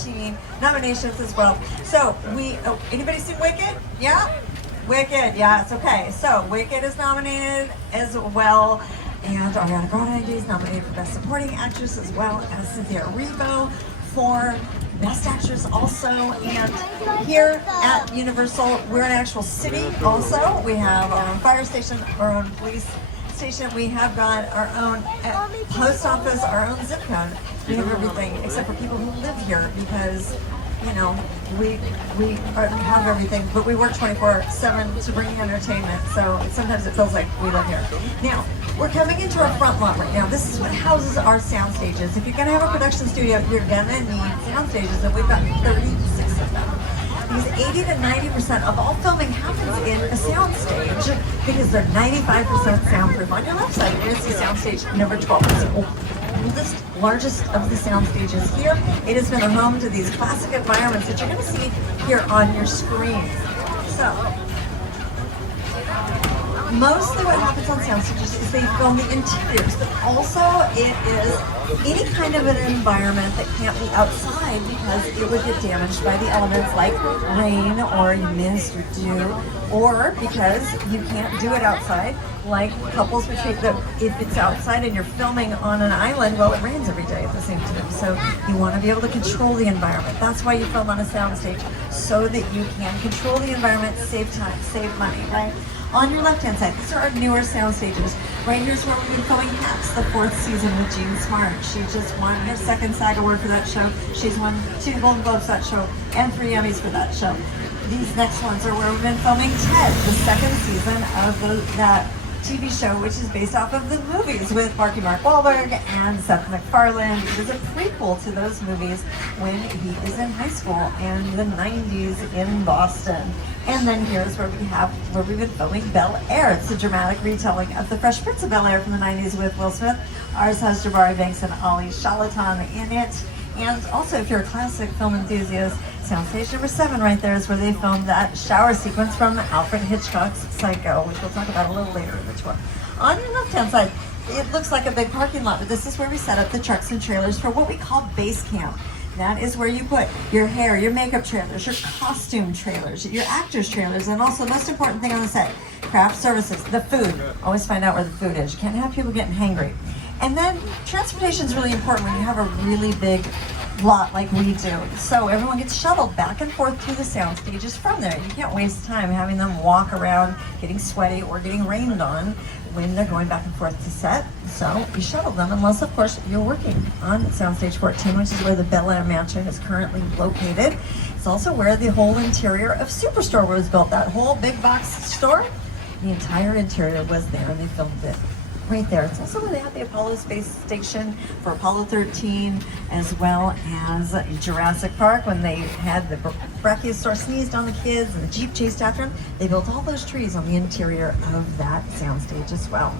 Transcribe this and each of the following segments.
14 nominations as well. So anybody seen Wicked? Yeah? Wicked, yeah, it's okay. So Wicked is nominated as well. And Ariana Grande is nominated for Best Supporting Actress as well as Cynthia Erivo for Best Actress also. And here at Universal, we're an actual city also. We have our own fire station, our own police station. We have got our own post office, our own zip code. We have everything except for people who live here because, you know, we have everything, but we work 24/7 to bring entertainment. So sometimes it feels like we live here. Now, we're coming into our front lot right now. This is what houses our sound stages. If you're gonna have a production studio, you're gonna need sound stages, and we've got 36 of them. Because 80 to 90% of all filming happens in a sound stage because they're 95% soundproof. On your left side, you're gonna see sound stage number 12. It's the oldest, largest of the sound stages here. It has been a home to these classic environments that you're gonna see here on your screen. So, mostly what happens on sound stages is they film the interiors, but also it is any kind of an environment that can't be outside because it would get damaged by the elements like rain or mist or dew, or because you can't do it outside, like couples which make the, if it's outside and you're filming on an island, well, it rains every day at the same time. So you want to be able to control the environment. That's why you film on a soundstage, so that you can control the environment, save time, save money, right? On your left-hand side, these are our newer sound stages. Right here's where we've been filming Cats, the 4th season with Jean Smart. She just won her 2nd SAG award for that show. She's won 2 Golden Globes for that show and 3 Emmys for that show. These next ones are where we've been filming Ted, the 2nd season of that TV show, which is based off of the movies with Marky Mark Wahlberg and Seth MacFarlane. It is a prequel to those movies when he is in high school in the 90s in Boston. And then here's where we've been filming Bel Air. It's a dramatic retelling of the Fresh Prince of Bel Air from the 90s with Will Smith. Ours has Jabari Banks and Ali Shalatan in it. And also, if you're a classic film enthusiast, soundstage number 7 right there is where they filmed that shower sequence from Alfred Hitchcock's Psycho, which we'll talk about a little later in the tour. On your left-hand side, it looks like a big parking lot, but this is where we set up the trucks and trailers for what we call base camp. That is where you put your hair, your makeup trailers, your costume trailers, your actors trailers, and also the most important thing on the set, craft services, the food. Always find out where the food is. You can't have people getting hangry. And then transportation is really important when you have a really big lot like we do. So everyone gets shuttled back and forth to the sound stages from there. You can't waste time having them walk around getting sweaty or getting rained on when they're going back and forth to set. So you shuttle them, unless of course you're working on Soundstage 14, which is where the Bel Air Mansion is currently located. It's also where the whole interior of Superstore was built. That whole big box store, the entire interior was there, and they filmed it right there. It's also where they had the Apollo space station for Apollo 13, as well as Jurassic Park when they had the Brachiosaurus sneezed on the kids and the Jeep chased after them. They built all those trees on the interior of that soundstage as well.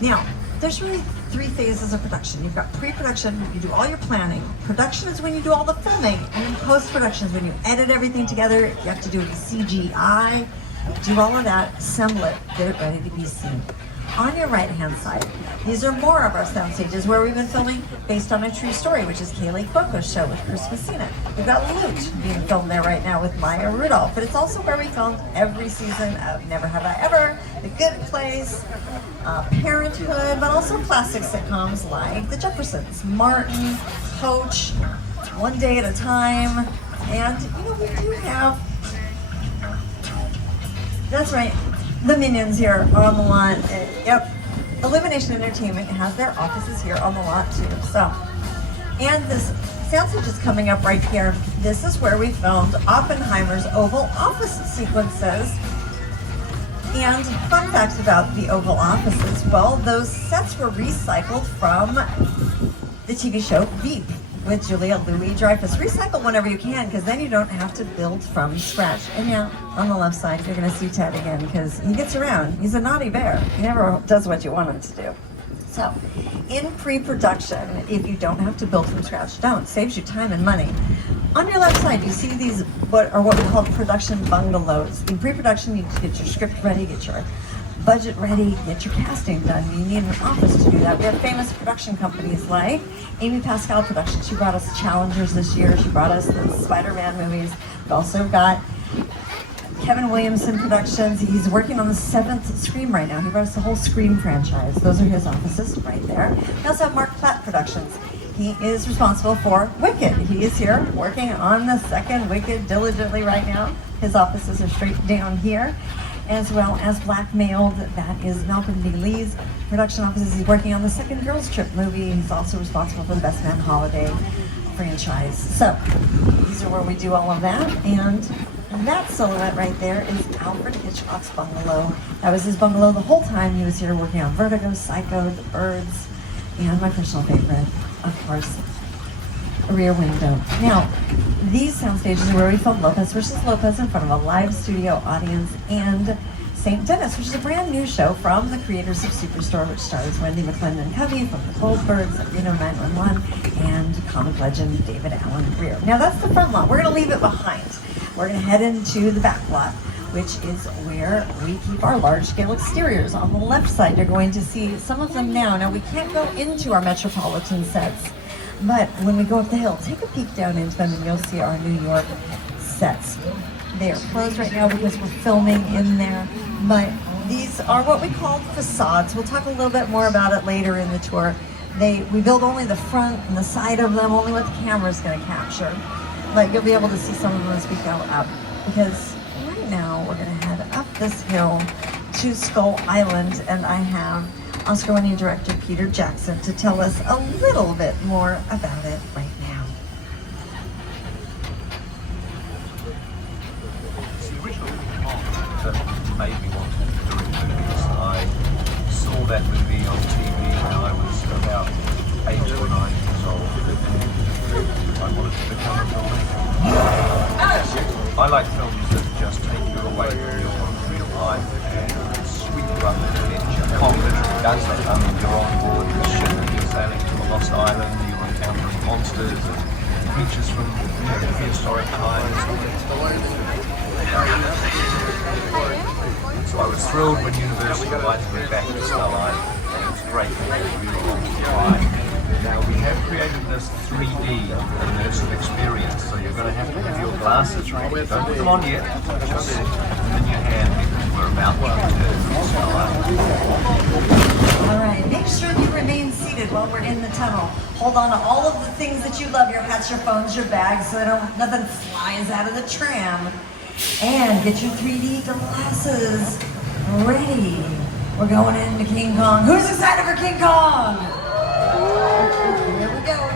Now, there's really 3 phases of production. You've got pre-production, you do all your planning. Production is when you do all the filming, and then post-production is when you edit everything together. You have to do the CGI, do all of that, assemble it, get it ready to be seen. On your right-hand side, these are more of our sound stages where we've been filming based on a true story, which is Kaylee Cuoco's show with Chris Messina. We've got Loot being filmed there right now with Maya Rudolph, but it's also where we filmed every season of Never Have I Ever, The Good Place, Parenthood, but also classic sitcoms like The Jeffersons, Martin, Coach, One Day at a Time, and you know, we do have, that's right, the Minions here on the lot. Yep, Illumination Entertainment has their offices here on the lot too. So, and this soundstage is coming up right here. This is where we filmed Oppenheimer's Oval Office sequences. And fun facts about the Oval Offices, well, those sets were recycled from the TV show Veep with Julia Louis-Dreyfus. Recycle whenever you can, because then you don't have to build from scratch. And yeah, on the left side, you're going to see Ted again, because he gets around. He's a naughty bear. He never does what you want him to do. So, in pre-production, if you don't have to build from scratch, don't. Saves you time and money. On your left side, you see these, what we call production bungalows. In pre-production, you get your script ready, get your budget ready, get your casting done. You need an office to do that. We have famous production companies like Amy Pascal Productions. She brought us Challengers this year. She brought us the Spider-Man movies. We've also got Kevin Williamson Productions. He's working on the 7th Scream right now. He brought us the whole Scream franchise. Those are his offices right there. We also have Mark Platt Productions. He is responsible for Wicked. He is here working on the 2nd Wicked diligently right now. His offices are straight down here, as well as Blackmailed. That is Malcolm D. Lee's production offices. He's working on the 2nd Girls Trip movie. He's also responsible for the Best Man Holiday franchise. So these are where we do all of that. And that silhouette right there is Alfred Hitchcock's bungalow. That was his bungalow the whole time he was here working on Vertigo, Psycho, The Birds, and my personal favorite, of course, Rear Window. Now, these sound stages are where we filmed Lopez vs. Lopez in front of a live studio audience, and St. Dennis, which is a brand new show from the creators of Superstore, which stars Wendy McClendon Covey from the Goldbergs, Reno 911, and comic legend David Allen Greer. Now, that's the front lot. We're going to leave it behind. We're going to head into the back lot, which is where we keep our large-scale exteriors. On the left side, you're going to see some of them now. Now, we can't go into our Metropolitan sets, but when we go up the hill, take a peek down into them and you'll see our New York sets. They are closed right now because we're filming in there, but these are what we call facades. We'll talk a little bit more about it later in the tour. We build only the front and the side of them, only what the camera's going to capture. But you'll be able to see some of them as we go up, because right now we're going to head up this hill to Skull Island, and I have Oscar-winning director Peter Jackson to tell us a little bit more about it right now. It's the original that made me want to direct movies. I saw that movie on TV when I was about 8 or 9 years old, and I wanted to become a filmmaker. I like films that just take you away from your real life and sweep you up into adventure. Kong literally does that. I mean, you're on board the ship and you're sailing to a lost island, you're encountering monsters and creatures from prehistoric times. So I was thrilled when Universal invited me back to Skull Island. It was great. It was a really long ride. Now we have created this 3D immersive experience, so you're going to have your glasses ready. Don't put them on yet, just put them in your hand because we're about to return to Skull Island. All right, make sure you remain seated while we're in the tunnel. Hold on to all of the things that you love, your hats, your phones, your bags, so nothing flies out of the tram. And get your 3D glasses ready. We're going into King Kong. Who's excited for King Kong? Here we go.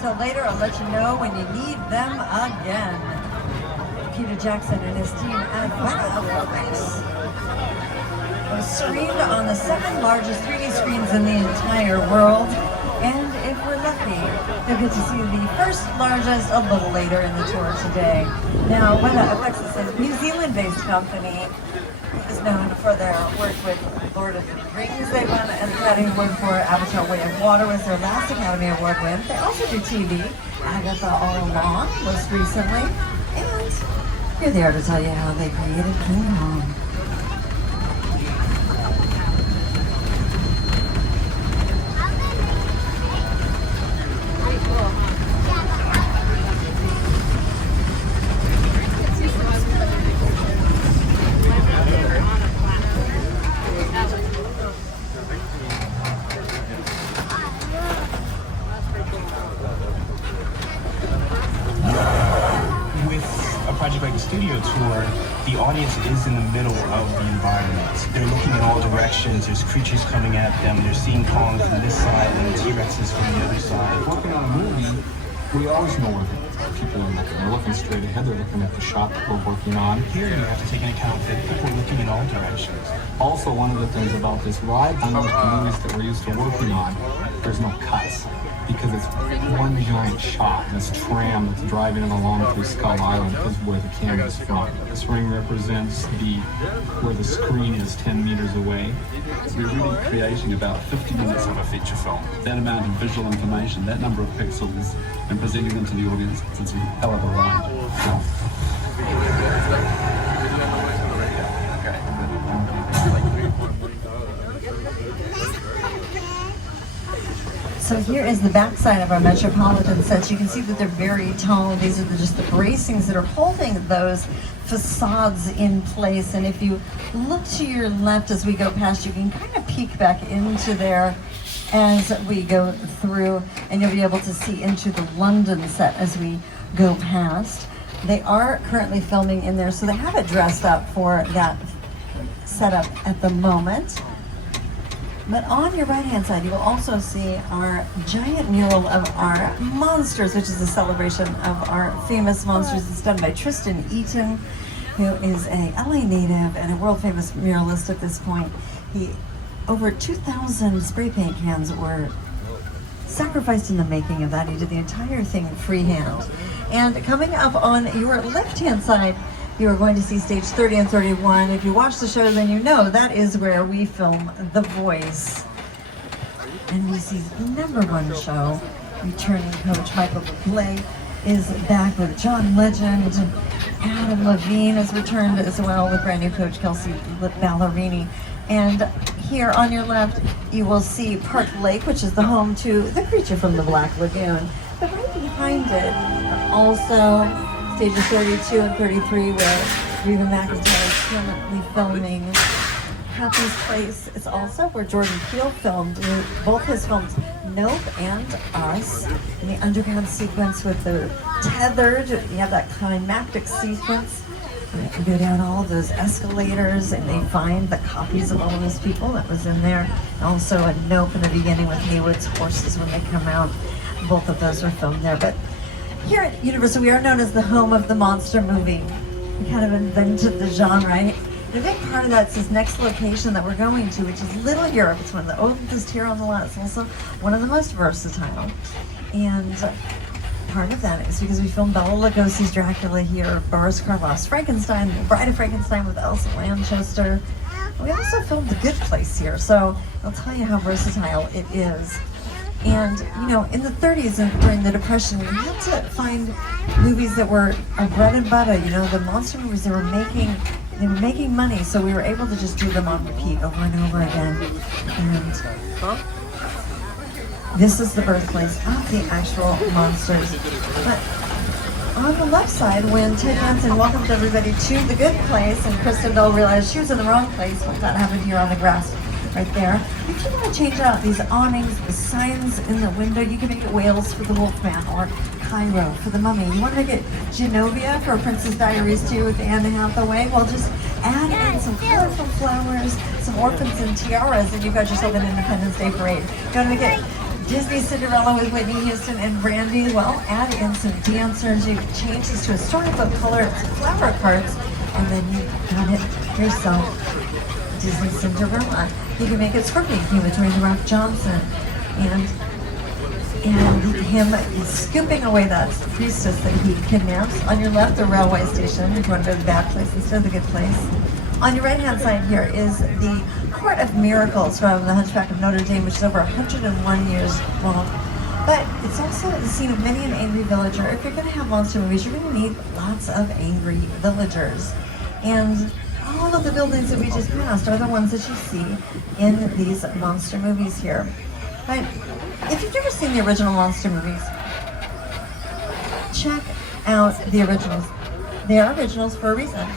So later I'll let you know when you need them again. Peter Jackson and his team at Filmmaking was screened on the second largest 3D screens in the entire world. And if we're lucky, you'll get to see the first largest a little later in the tour today. Now, Weta Effects is a New Zealand-based company. Is known for their work with Lord of the Rings. They won an Academy Award for Avatar: Way of Water was their last Academy Award win. They also do TV. Agatha All Along most recently. And here they are to tell you how they created King Kong. Studio tour, the audience is in the middle of the environment. They're looking in all directions, there's creatures coming at them, they're seeing Kong from this side and T-Rexes from the other side. Working on a movie, we always know where people are looking. They're looking straight ahead, they're looking at the shot that we're working on. Here you have to take into account that people are looking in all directions. Also, one of the things about this ride, unlike the movies that we're used to working on, there's no cuts. Because it's one giant shot, this tram that's driving it along through Skull Island is where the camera's from. This ring represents where the screen is 10 meters away. We're really creating about 50 minutes of a feature film. That amount of visual information, that number of pixels, and presenting them to the audience, it's a hell of a ride. So here is the backside of our Metropolitan sets. You can see that they're very tall. These are just the bracings that are holding those facades in place. And if you look to your left as we go past, you can kind of peek back into there as we go through, and you'll be able to see into the London set as we go past. They are currently filming in there, so they have it dressed up for that setup at the moment. But on your right-hand side, you will also see our giant mural of our monsters, which is a celebration of our famous monsters. It's done by Tristan Eaton, who is a LA native and a world-famous muralist at this point. Over 2,000 spray paint cans were sacrificed in the making of that. He did the entire thing freehand. And coming up on your left-hand side, you are going to see stage 30 and 31. If you watch the show, then you know that is where we film The Voice. NBC's #1 show. Returning coach Michael Bublé is back with John Legend. Adam Levine has returned as well with brand new coach Kelsey Ballerini. And here on your left, you will see Park Lake, which is the home to the creature from the Black Lagoon. But right behind it are also stages 32 and 33, where Reba McEntire is currently filming Happy's Place. It's also where Jordan Peele filmed both his films, Nope and Us, in the underground sequence with the tethered. You have that climactic sequence. You go down all of those escalators, and they find the copies of all of those people that was in there. And also a Nope in the beginning with Haywood's horses when they come out. Both of those were filmed there. But here at Universal, we are known as the home of the monster movie. We kind of invented the genre. And a big part of that's this next location that we're going to, which is Little Europe. It's one of the oldest here on the lot. It's also one of the most versatile. And part of that is because we filmed Bela Lugosi's Dracula here, Boris Karloff's Frankenstein, The Bride of Frankenstein with Elsa Lanchester. We also filmed The Good Place here, so I'll tell you how versatile it is. And, you know, in the 30s and during the Depression, we had to find movies that were our bread and butter, you know, the monster movies they were making money, so we were able to just do them on repeat over and over again. And this is the birthplace of the actual monsters. But on the left side, when Ted Danson welcomed everybody to The Good Place, and Kristen Bell realized she was in the wrong place, what that happened here on the grass right there. If you want to change out these awnings, the signs in the window, you can make it Wales for the Wolfman or Cairo for the Mummy. You want to make it Genovia for Princess Diaries 2 with Anne Hathaway? Well, just add in some colorful flowers, some orphans and tiaras, and you've got yourself an Independence Day parade. You want to make it Disney Cinderella with Whitney Houston and Brandy. Well, add in some dancers. You can change this to a storybook color, some flower cards, and then you got it yourself. Disney Cinderella. You can make it Scorpion with Dwayne "The Rock" Johnson, and him scooping away that priestess that he kidnaps. On your left, the railway station, if you want to go to the bad place instead of the good place. On your right-hand side here is the Court of Miracles from The Hunchback of Notre Dame, which is over 101 years long. But it's also the scene of many an angry villager. If you're going to have monster movies, you're going to need lots of angry villagers. And all of the buildings that we just passed are the ones that you see in these monster movies here. But if you've never seen the original monster movies, check out the originals. They are originals for a reason.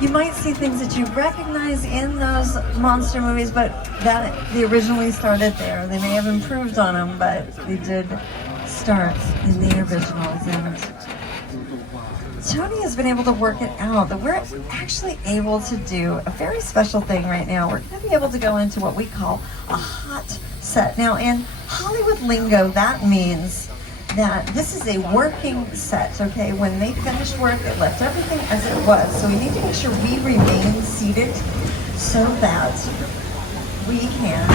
You might see things that you recognize in those monster movies, but that they originally started there. They may have improved on them, but they did start in the originals. And Tony has been able to work it out that we're actually able to do a very special thing right now. We're going to be able to go into what we call a hot set. Now, in Hollywood lingo, that means that this is a working set, okay? When they finished work, they left everything as it was. So we need to make sure we remain seated so that we can,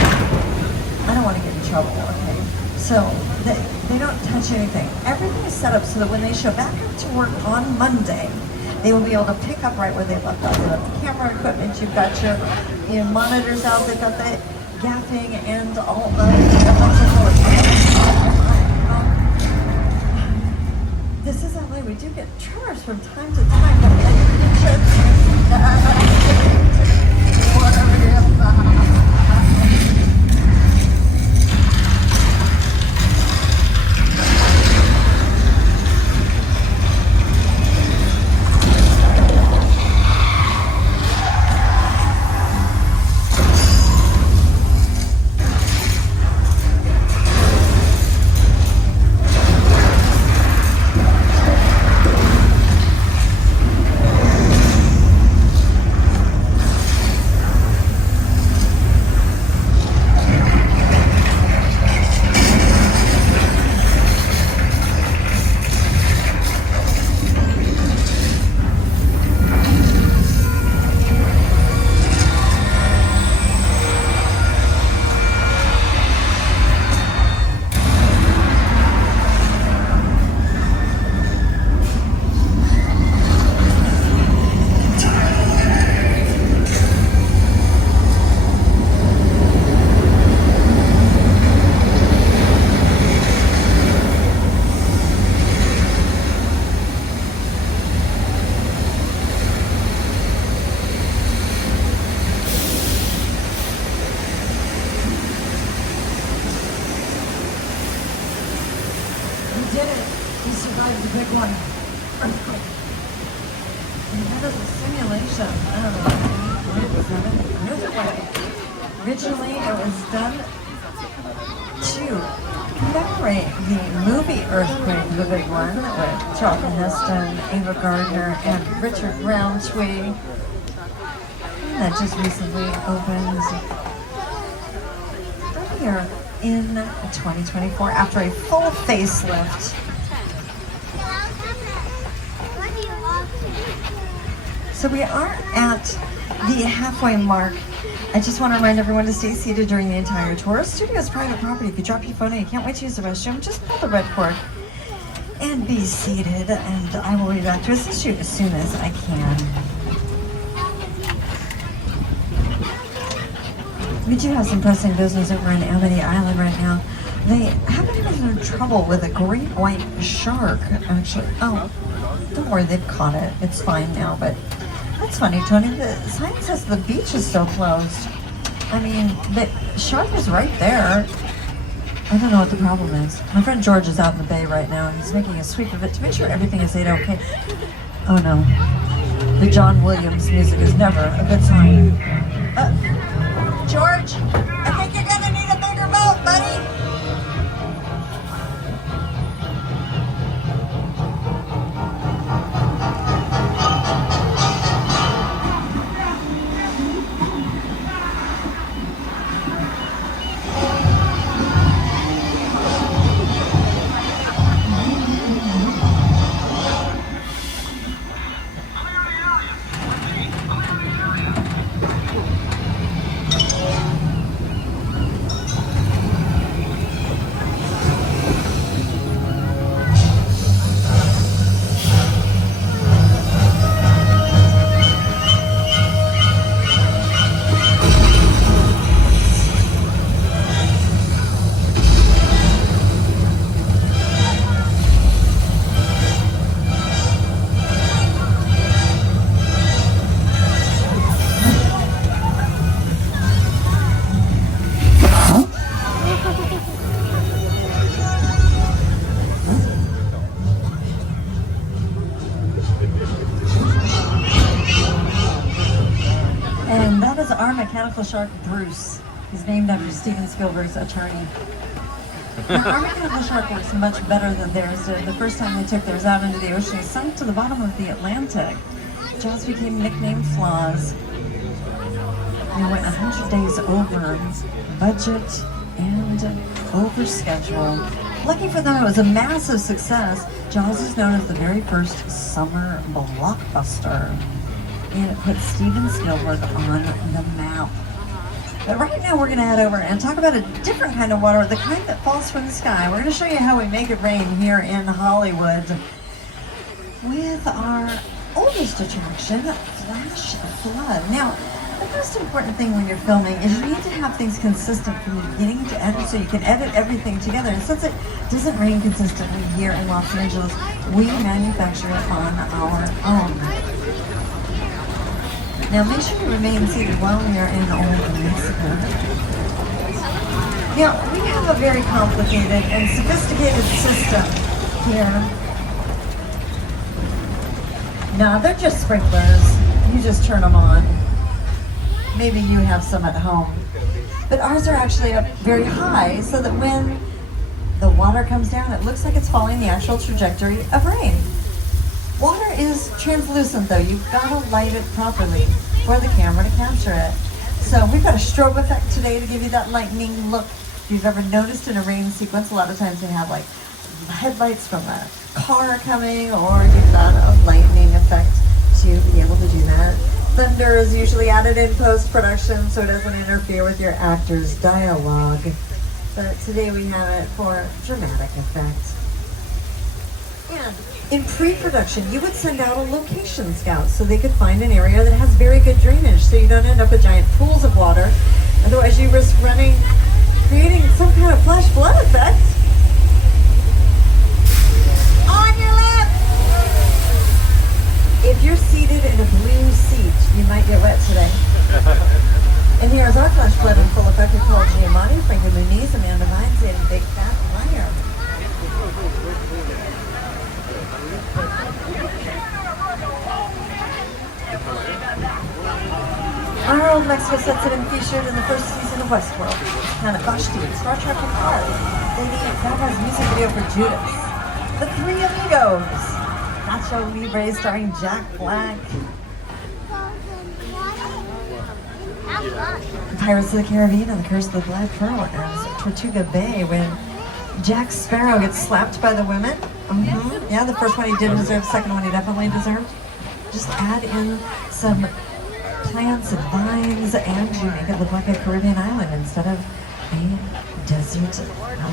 I don't want to get in trouble, okay? So they don't touch anything. Everything is set up so that when they show back up to work on Monday, they will be able to pick up right where they left off. They have the camera equipment, you've got your monitors out, they've got the gaffing and all of the electrical. This is LA. We do get tremors from time to time, but did it. We survived the big one. Earthquake. And that is a simulation. I don't know. Originally, it was done to commemorate the movie Earthquake, the big one, with Charlton Heston, Ava Gardner, and Richard Roundtree. That just recently opened earlier in 2024 after a full facelift. So we are at the halfway mark. I just want to remind everyone to stay seated during the entire tour. Studio is private property. If you drop your phone and you can't wait to use the restroom, just pull the red cord and be seated, and I will be back to assist you as soon as I can. We do have some pressing business over on Amity Island right now. They haven't even had trouble with a great white shark, actually. Oh, don't worry, they've caught it. It's fine now, but that's funny, Tony. The sign says the beach is still closed. I mean, the shark is right there. I don't know what the problem is. My friend George is out in the bay right now, and he's making a sweep of it to make sure everything is A-okay. Oh no. The John Williams music is never a good sign. George, I think you're gonna need a bigger boat, buddy. And that is our mechanical shark, Bruce. He's named after Steven Spielberg's attorney. Now, our mechanical shark works much better than theirs did. The first time they took theirs out into the ocean, it sunk to the bottom of the Atlantic. Jaws became nicknamed Flaws. They went 100 days over budget and over schedule. Lucky for them, it was a massive success. Jaws is known as the very first summer blockbuster. And it put Steven Spielberg on the map. But right now we're going to head over and talk about a different kind of water, the kind that falls from the sky. We're going to show you how we make it rain here in Hollywood with our oldest attraction, flash flood. Now, the most important thing when you're filming is you need to have things consistent from the beginning to end so you can edit everything together. And since it doesn't rain consistently here in Los Angeles, we manufacture it on our own. Now make sure you remain seated while we are in Old Mexico. Now, we have a very complicated and sophisticated system here. No, they're just sprinklers. You just turn them on. Maybe you have some at home. But ours are actually up very high so that when the water comes down, it looks like it's following the actual trajectory of rain. Water is translucent though. You've got to light it properly for the camera to capture it. So we've got a strobe effect today to give you that lightning look. If you've ever noticed in a rain sequence, a lot of times they have like headlights from a car coming, or you've got a lightning effect to be able to do that. Thunder is usually added in post-production so it doesn't interfere with your actor's dialogue. But today we have it for dramatic effect. And in pre-production, you would send out a location scout so they could find an area that has very good drainage so you don't end up with giant pools of water. Otherwise you risk creating some kind of flash flood effect. On your left! If you're seated in a blue seat, you might get wet today. And here's our flash flood in full effect with Paul Giamatti, Frankie Muniz, Amanda Vines, and Big Fat Liar. Our Old Mexico sets have been featured in the first season of Westworld, Planet Vashti, Star Trek Picard, Lady Gaga's music video for Judas, The Three Amigos, Nacho Libre starring Jack Black, Pirates of the Caribbean and the Curse of the Black Pearl as Tortuga Bay when Jack Sparrow gets slapped by the women. Yeah, the first one he didn't deserve, the second one he definitely deserved. Just add in some plants and vines and you make it look like a Caribbean island instead of a desert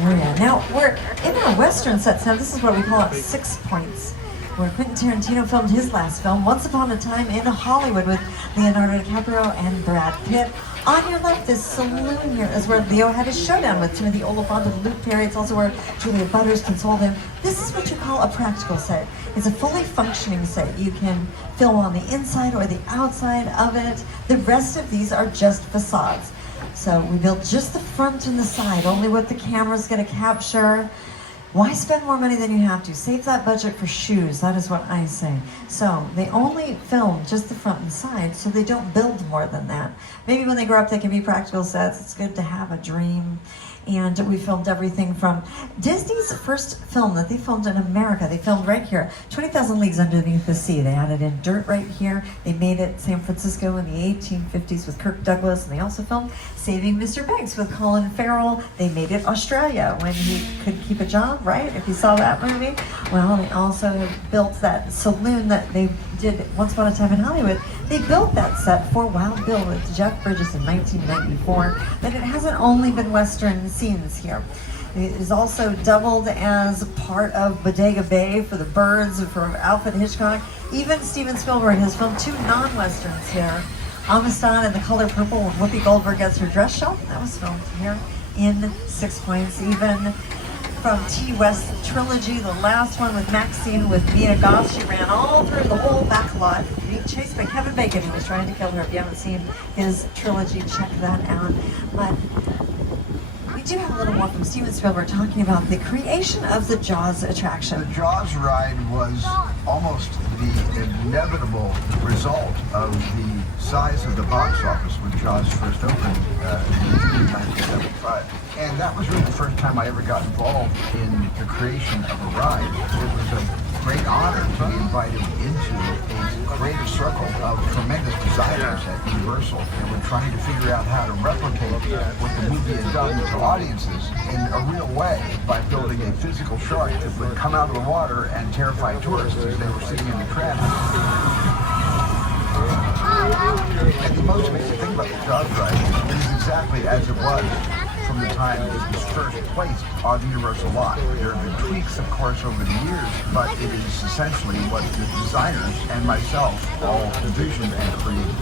area. Now, we're in our Western sets. Now, this is what we call 6 points, where Quentin Tarantino filmed his last film, Once Upon a Time in Hollywood, with Leonardo DiCaprio and Brad Pitt. On your left, this saloon here is where Leo had his showdown with Timothy Olyphant and Luke Perry. It's also where Julia Butters consoled him. This is what you call a practical set. It's a fully functioning set. You can film on the inside or the outside of it. The rest of these are just facades. So we built just the front and the side, only what the camera's gonna capture. Why spend more money than you have to? Save that budget for shoes, that is what I say. So they only film just the front and side, so they don't build more than that. Maybe when they grow up they can be practical sets. It's good to have a dream. And we filmed everything from Disney's first film that they filmed in America. They filmed right here, 20,000 Leagues Underneath the Sea. They added in dirt right here. They made it San Francisco in the 1850s with Kirk Douglas, and they also filmed Saving Mr. Banks with Colin Farrell. They made it Australia when he could keep a job, right? If you saw that movie. Well, they also built that saloon that they did Once Upon a Time in Hollywood. They built that set for Wild Bill with Jeff Bridges in 1994, but it hasn't only been Western scenes here. It is also doubled as part of Bodega Bay for the Birds and for Alfred Hitchcock. Even Steven Spielberg has filmed 2 non-Westerns here. Amistad and The Color Purple when Whoopi Goldberg gets her dress show. That was filmed here in 6 points. Even from T. West trilogy, the last one with Maxine with Mia Goth. She ran all through the whole back lot, being chased by Kevin Bacon, who was trying to kill her. If you haven't seen his trilogy, check that out. But we do have a little more from Steven Spielberg talking about the creation of the Jaws attraction. The Jaws ride was almost the inevitable result of the size of the box office when Jaws first opened in 1975. And that was really the first time I ever got involved in the creation of a ride. It was a great honor to be invited into a creative circle of tremendous designers at Universal. They were trying to figure out how to replicate what the movie had done to audiences in a real way by building a physical shark that would come out of the water and terrify tourists as they were sitting in the tram. And the most amazing thing about the Jaws ride is exactly as it was from the time it was first placed on the Universal lot. There have been tweaks, of course, over the years, but it is essentially what the designers and myself all envisioned and created.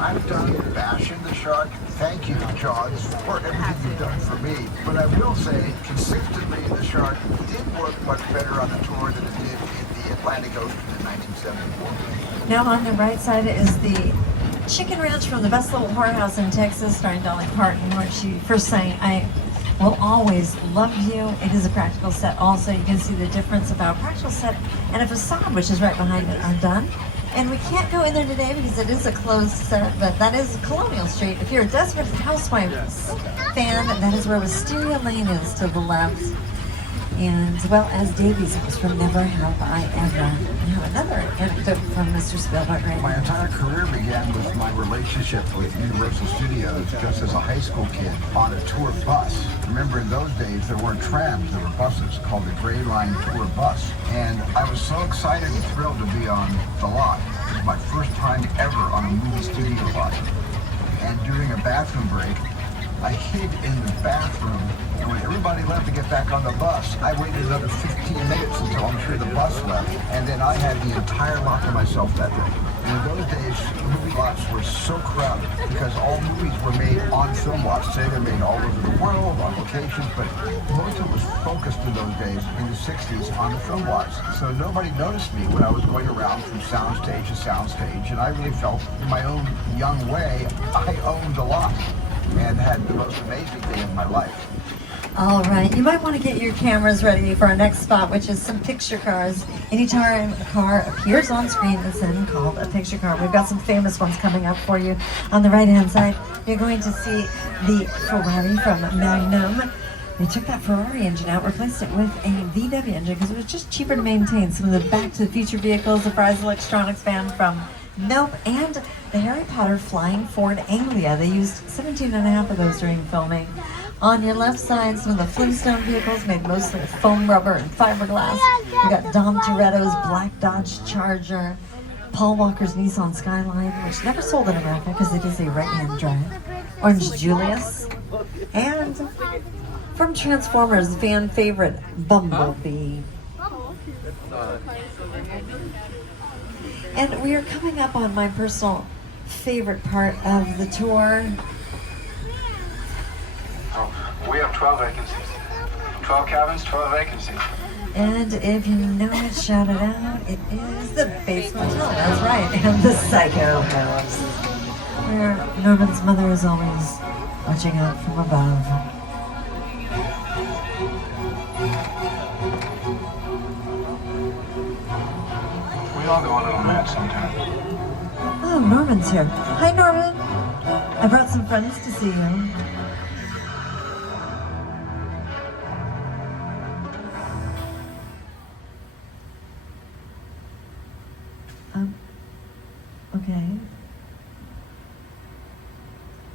I'm done bashing the shark. Thank you, Jaws, for everything you've done for me. But I will say, consistently, the shark did work much better on the tour than it did in the Atlantic Ocean in 1974. Now on the right side is the Chicken Ranch from the Best Little Whorehouse in Texas, starring Dolly Parton, where she first sang, "I will always love you." It is a practical set also. You can see the difference about a practical set and a facade, which is right behind it, are done. And we can't go in there today because it is a closed set, but that is Colonial Street. If you're a Desperate Housewives fan, that is where Wisteria Lane is to the left. And as well as Davy's House from Never Have I Ever. We have another anecdote from Mr. Spielberg right My now. entire career began with my relationship with Universal Studios just as a high school kid on a tour bus. Remember, in those days, there weren't trams, there were buses called the Gray Line Tour Bus. And I was so excited and thrilled to be on the lot. It was my first time ever on a movie studio lot. And during a bathroom break, I hid in the bathroom, and when everybody left to get back on the bus, I waited another 15 minutes until I'm sure the bus left, and then I had the entire lot to myself that day. And in those days, movie lots were so crowded because all movies were made on film lots. Today they're made all over the world, on locations, but most of it was focused in those days, in the 60s, on the film lots. So nobody noticed me when I was going around from soundstage to soundstage, and I really felt, in my own young way, I owned a lot and had the most amazing day of my life. All right, you might want to get your cameras ready for our next spot, which is some picture cars. Anytime a car appears on screen, it's then called a picture car. We've got some famous ones coming up for you. On the right-hand side, you're going to see the Ferrari from Magnum. They took that Ferrari engine out, replaced it with a VW engine because it was just cheaper to maintain. Some of the Back to the Future vehicles, the Fry's Electronics van from Nope, and the Harry Potter Flying Ford Anglia. They used 17 and a half of those during filming. On your left side, some of the Flintstone vehicles made mostly of foam rubber and fiberglass. We got Dom Toretto's Black Dodge Charger, Paul Walker's Nissan Skyline, which never sold in America because it is a right-hand drive, Orange Julius, and from Transformers, the fan favorite, Bumblebee. And we are coming up on my personal favorite part of the tour. We have 12 vacancies. 12 cabins, 12 vacancies. And if you know it, shout it out. It is the Bates Motel, that's right, and the Psycho House, where Norman's mother is always watching out from above. We all go a little mad sometimes. Oh, Norman's here. Hi, Norman. I brought some friends to see you. Okay.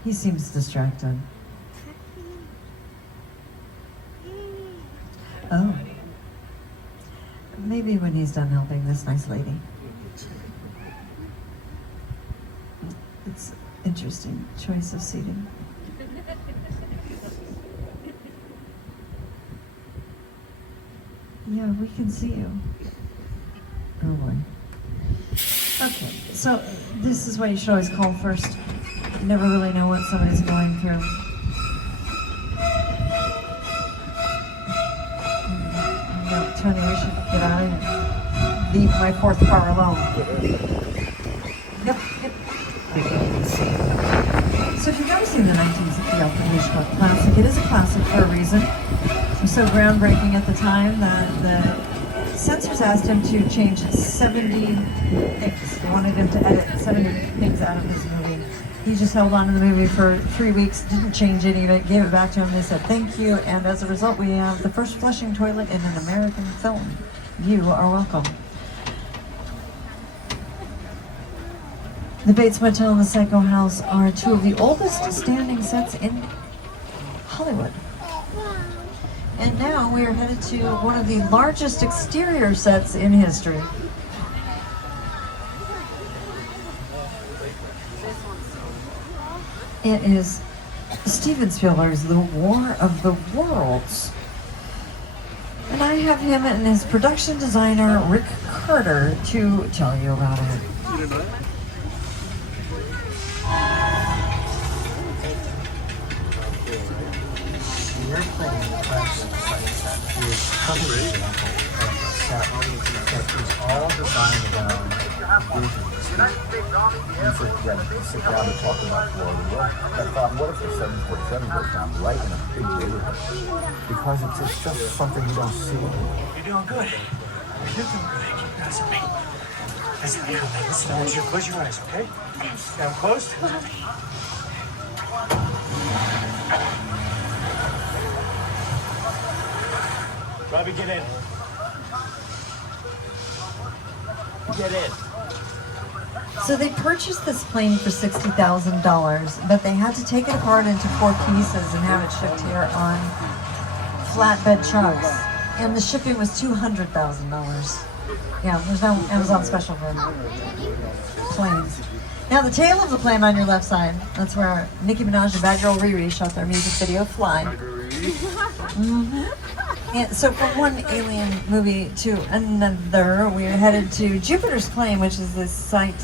He seems distracted. Oh. Maybe when he's done helping this nice lady. It's interesting choice of seating. Yeah, we can see you. Oh boy. Okay, so this is what you should always call first. You never really know what somebody's going through. No, Tony, we should get out of here. Leave my fourth car alone. Yep. So if you've never seen the 1960 Alfred Hitchcock classic, it is a classic for a reason. It was so groundbreaking at the time that the censors asked him to change 70 things. They wanted him to edit 70 things out of his movie. He just held on to the movie for 3 weeks, didn't change any of it, gave it back to him. They said thank you, and as a result, we have the first flushing toilet in an American film. You are welcome. The Bates Motel and the Psycho House are two of the oldest standing sets in Hollywood. And now we are headed to one of the largest exterior sets in history. It is Steven Spielberg's The War of the Worlds. And I have him and his production designer, Rick Carter, to tell you about it. We're playing the Crash Society set is a cover example of a set that is all designed around visions. You forget to sit down and talk about Florida. I thought, what if the 747 goes down right in a big neighborhood? Because it's just something you don't see. You're doing good. You're doing good. Keep your eyes on me. Listen, listen, I want you to close your eyes, okay? Now closed. Robbie, get in. Get in. So they purchased this plane for $60,000, but they had to take it apart into 4 pieces and have it shipped here on flatbed trucks. And the shipping was $200,000. Yeah, there's no Amazon special for planes. Now the tail of the plane on your left side, that's where Nicki Minaj and Bad Girl Riri shot their music video, Fly. And so from one alien movie to another, we're headed to Jupiter's Claim, which is the site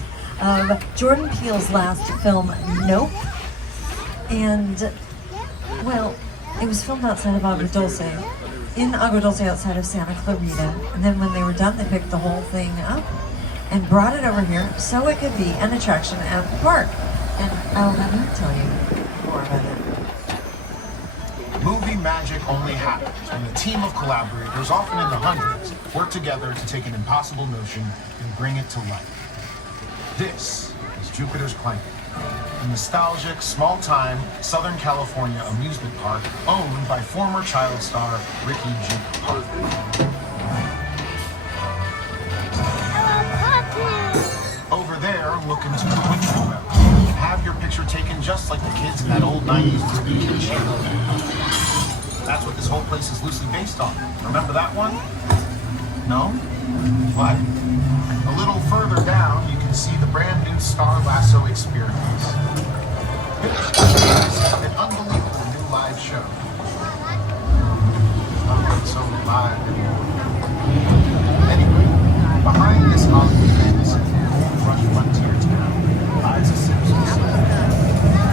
of Jordan Peele's last film, Nope. And, well, it was filmed outside of Agua Dulce, in Agua Dulce outside of Santa Clarita. And then when they were done, they picked the whole thing up and brought it over here so it could be an attraction at the park. And I'll let him tell you more about it. Movie magic only happens when a team of collaborators, often in the hundreds, work together to take an impossible notion and bring it to life. This is Jupiter's Claim, a nostalgic, small-time Southern California amusement park owned by former child star Ricky Juke Park. Over there, look into the window and have your picture taken just like the kids in that old 90s movie Cheer. That's what this whole place is loosely based on. Remember that one? No? What? A little further down, you can see the brand new Star Lasso experience. An unbelievable new live show. Not quite so live anymore. Anyway, behind this Hollywood fantasy, Gold Rush frontier town lies a Simpsons smack dab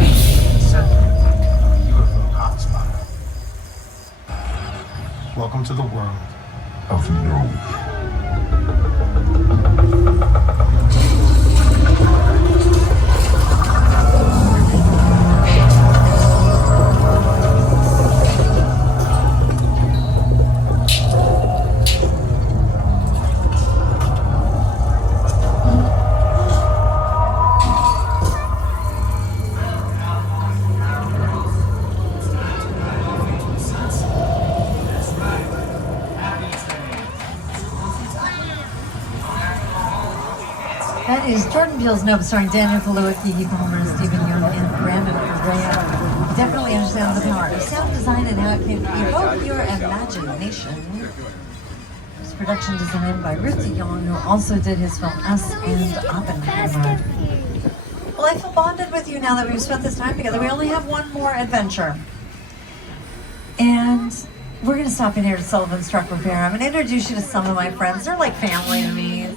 in the center of the UFO hotspot. Welcome to the world of no. That is Jordan Peele's Nope, starring Daniel Kaluuya, Keke Palmer, Stephen Young, and Brandon Correa. You definitely understand the power of sound design and how it can evoke your imagination. This production designed by Ruth DeYoung, who also did his film Us and Oppenheimer. Well, I feel bonded with you now that we've spent this time together. We only have one more adventure. And we're going to stop in here to Sullivan's Truck Repair. I'm going to introduce you to some of my friends. They're like family to me.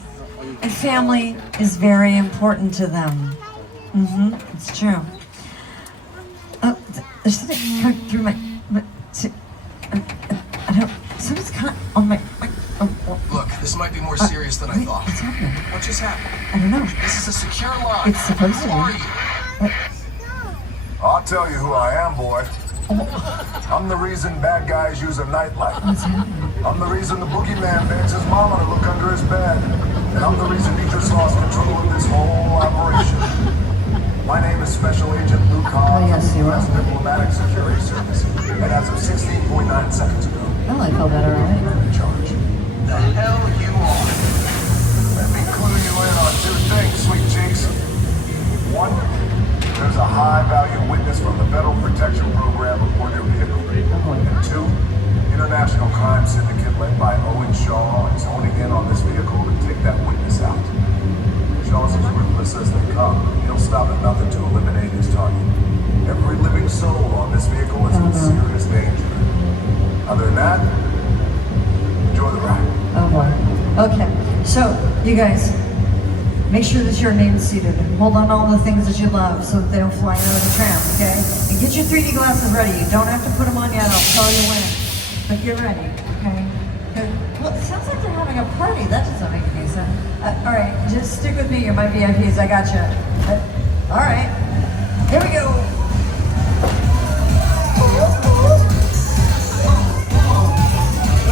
And family is very important to them. It's true. There's something coming through my I don't, something's caught on my Look, this might be more serious serious than I thought. What's happening? What just happened? I don't know. This is a secure line. It's supposed to Who are be. you? I'll tell you who I am, boy. I'm the reason bad guys use a nightlight. What's happening? I'm the reason the boogeyman begs his mama to look under his bed. And I'm the reason Idris lost control of this whole operation. My name is Special Agent Luke Hahn yes, from you the are. U.S. Diplomatic Security Service. And as of 16.9 seconds ago, Oh, I feel better already. I'm in charge. The hell you are? Let me clue you in on two things, sweet cheeks. One, there's a high-value witness from the Federal Protection Program aboard your vehicle. And two, international crime syndicate led by Owen Shaw is honing in on this vehicle to take that witness out. Shaw's as ruthless as they come. He'll stop at nothing to eliminate his target. Every living soul on this vehicle is in serious danger. Other than that, enjoy the ride. Oh boy. Okay, so you guys, make sure that your name's seated. Hold on to all the things that you love so that they don't fly out of the tram, okay? And get your 3D glasses ready. You don't have to put them on yet. I'll tell you when. But get ready, okay? Well, it sounds like they're having a party. That doesn't make any sense. All right, just stick with me. You're my VIPs. I got you. All right, here we go.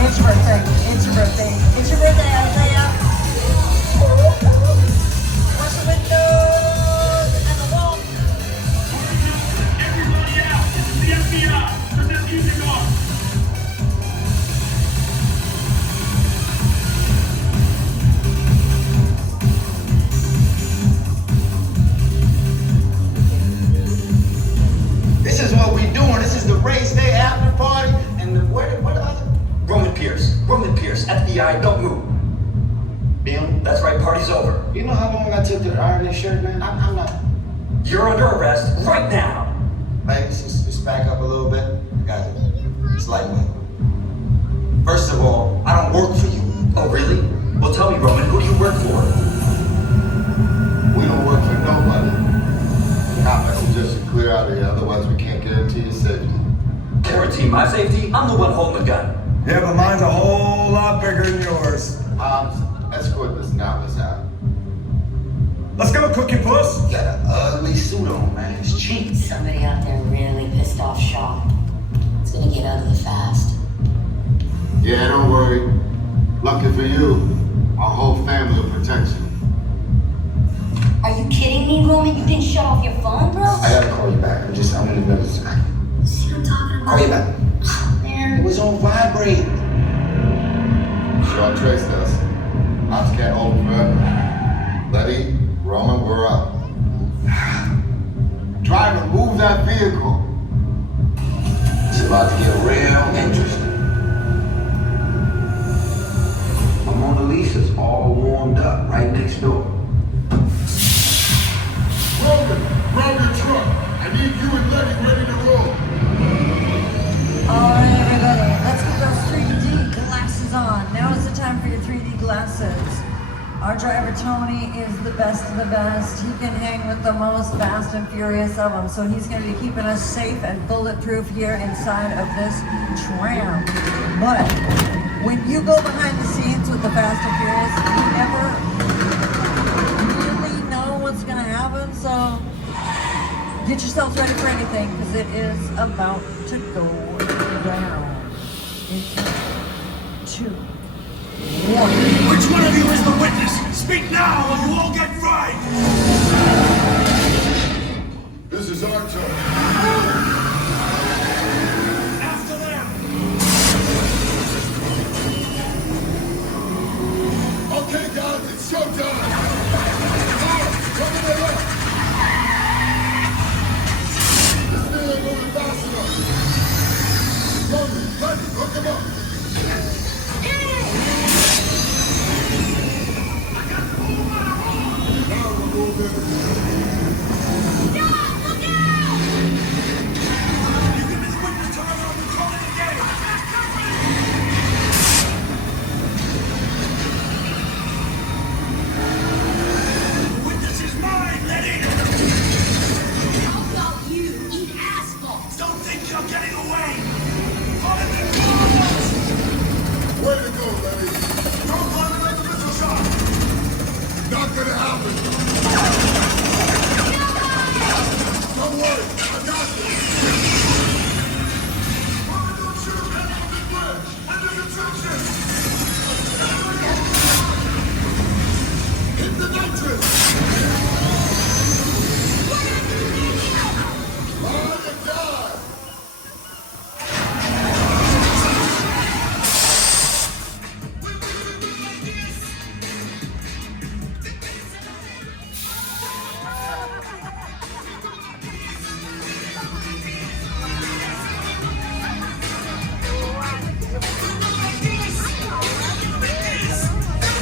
It's your birthday. It's your birthday. It's your birthday, Isaiah. Wash the windows and the wall. Everybody out! This is the FBI! Turn that music off! This is what we doing. This is the race day after party. And what other? Roman Pierce, FBI, don't move. Bill? That's right, party's over. You know how long I took to iron this shirt, man? I'm not. You're under arrest right now. Maybe just back up a little bit. I got it. It's lightweight. First of all, I don't work for you. Oh, really? Well, tell me, Roman, who do you work for? We don't work for nobody. I suggest you clear out of here, otherwise we can't guarantee your safety. Guarantee my safety? I'm the one holding the gun. Yeah, but mine's a whole lot bigger than yours. Escort this novice out. Let's go, Cookie Puss. You got an ugly suit on, man. It's cheap. Somebody out there really pissed off Shaw. It's gonna get ugly fast. Yeah, don't worry. Lucky for you, our whole family will protect you. Are you kidding me, Roman? You didn't shut off your phone, bro? I gotta call you back. I'm in the middle. See what I'm talking about? Call you back. Man. It was on vibrate. Shaw traced us. Ops can't hold him forever. Letty, Roman, we're up. Driver, move that vehicle. It's about to get real interesting. I'm on the Lisa's all warmed up right next door. Roman, grab your truck. I need you and Letty ready to roll. All right, everybody, let's get those 3D glasses on. Now is the time for your 3D glasses. Our driver, Tony, is the best of the best. He can hang with the most fast and furious of them, so he's going to be keeping us safe and bulletproof here inside of this tram. But when you go behind the scenes with the Fast and Furious, you never really know what's going to happen, so get yourselves ready for anything, because it is about to go down. In 3, 2, 1. Which one of you is the witness? Speak now or you all get fried! This is our turn. After them! Okay, guys, it's showtime. Coming in up. This thing ain't moving fast enough. Roman, Letty, hook him up. Now we're moving.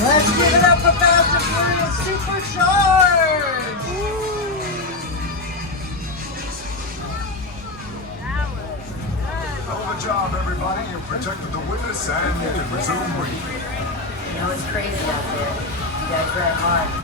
Let's give it up for Fast and Furious Supercharged! Hell of a job, everybody. You protected the witness and you can resume breathing. You know it's crazy out there. You guys ran hard.